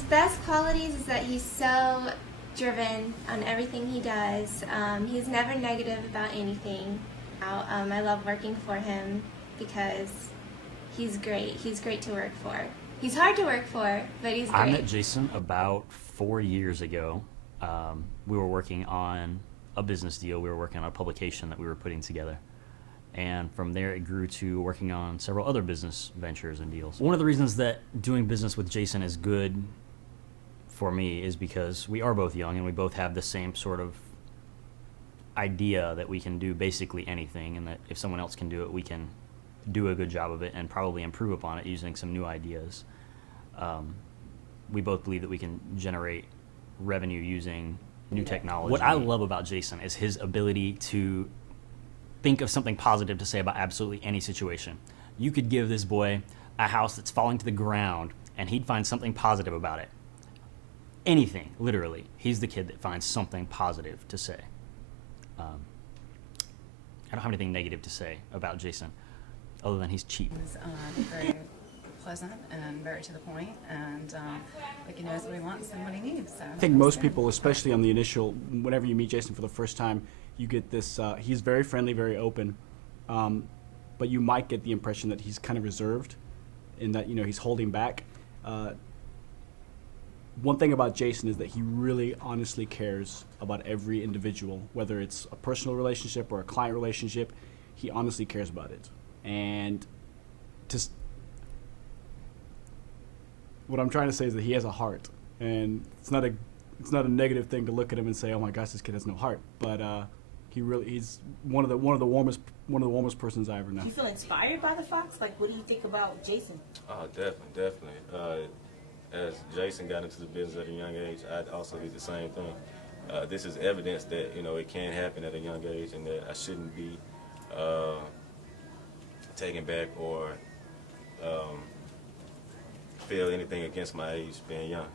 His best qualities is that he's so driven on everything he does. He's never negative about anything. I love working for him because he's great. He's great to work for. He's hard to work for, but he's great. I met Jason about 4 years ago. We were working on a business deal. We were working on a publication that we were putting together. And from there, it grew to working on several other business ventures and deals. One of the reasons that doing business with Jason is good for me is because we are both young and we both have the same sort of idea that we can do basically anything, and that if someone else can do it, we can do a good job of it and probably improve upon it using some new ideas. We both believe that we can generate revenue using new technology. What I love about Jason is his ability to think of something positive to say about absolutely any situation. You could give this boy a house that's falling to the ground and he'd find something positive about it. Anything, literally. He's the kid that finds something positive to say. I don't have anything negative to say about Jason other than he's cheap. He's very pleasant and very to the point, and like he knows what he wants and what he needs. So I think most people, especially on the initial, whenever you meet Jason for the first time, you get this, he's very friendly, very open, but you might get the impression that he's kind of reserved in that, he's holding back. One thing about Jason is that he really honestly cares about every individual, whether it's a personal relationship or a client relationship. He honestly cares about it. And just what I'm trying to say is that he has a heart, and it's not a negative thing to look at him and say, oh my gosh, this kid has no heart. But he's one of the warmest persons I ever know. Do you feel inspired by the Fox? Like, what do you think about Jason? Oh, definitely. As Jason got into the business at a young age, I also did the same thing. This is evidence that it can happen at a young age, and that I shouldn't be taken back or feel anything against my age being young,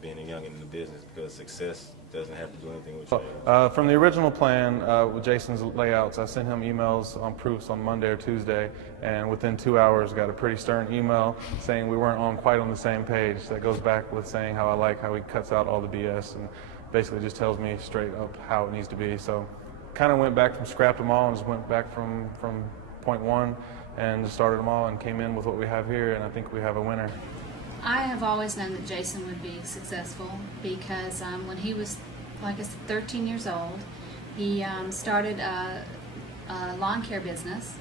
being young in the business, because success doesn't have to do anything with your age. From the original plan with Jason's layouts, I sent him emails on proofs on Monday or Tuesday, and within 2 hours got a pretty stern email saying we weren't quite on the same page. That goes back with saying how I like how he cuts out all the BS and basically just tells me straight up how it needs to be. So kind of went back from scrapped them all and just went back from point one and just started them all and came in with what we have here, and I think we have a winner. I have always known that Jason would be successful because when he was, like I said, 13 years old, he started a lawn care business,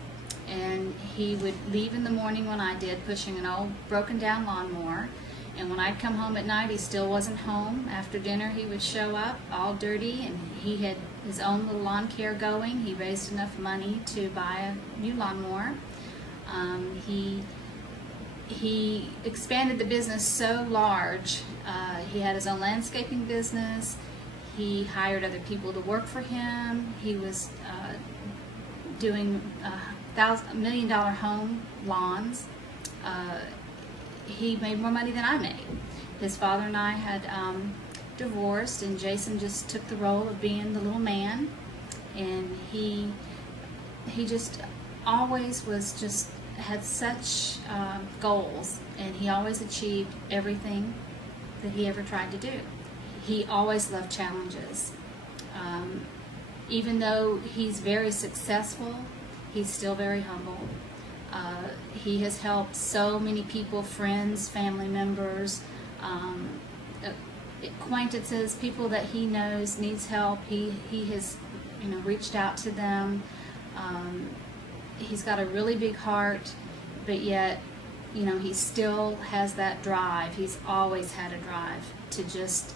and he would leave in the morning when I did, pushing an old broken down lawnmower, and when I'd come home at night, he still wasn't home. After dinner, he would show up all dirty, and he had his own little lawn care going. He raised enough money to buy a new lawnmower. He expanded the business so large. He had his own landscaping business. He hired other people to work for him. He was doing $1 million home lawns. He made more money than I made. His father and I had divorced, and Jason just took the role of being the little man, and he just always was just had such goals, and he always achieved everything that he ever tried to do. He always loved challenges. Even though he's very successful, he's still very humble. He has helped so many people, friends, family members, acquaintances, people that he knows needs help. He has reached out to them. He's got a really big heart, but yet, he still has that drive. He's always had a drive to just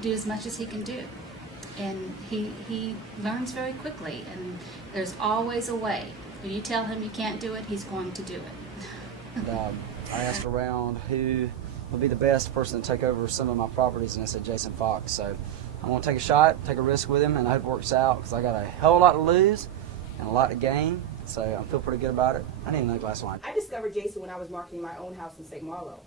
do as much as he can do. And he learns very quickly, and there's always a way. If you tell him you can't do it, he's going to do it. I asked around who would be the best person to take over some of my properties, and I said Jason Fox. So I'm going to take a shot, take a risk with him, and I hope it works out, because I got a whole lot to lose and a lot to gain, so I feel pretty good about it. I need another glass of wine. I discovered Jason when I was marketing my own house in St. Marlow.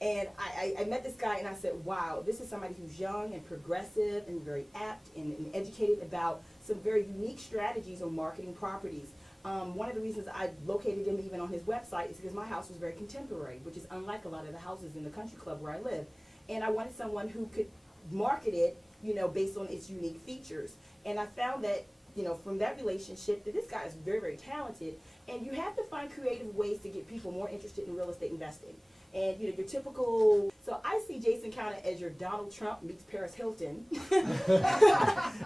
And I met this guy, and I said, wow, this is somebody who's young and progressive and very apt and educated about some very unique strategies on marketing properties. One of the reasons I located him even on his website is because my house was very contemporary, which is unlike a lot of the houses in the country club where I live. And I wanted someone who could market it, you know, based on its unique features. And I found that, you know, from that relationship, that this guy is very, very talented. And you have to find creative ways to get people more interested in real estate investing. And, you know, your typical, so I see Jason kind of as your Donald Trump meets Paris Hilton.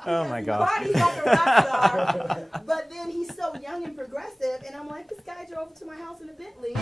Oh my gosh. Party's like a rock star, but then he's so young and progressive, and I'm like, this guy drove to my house in a Bentley.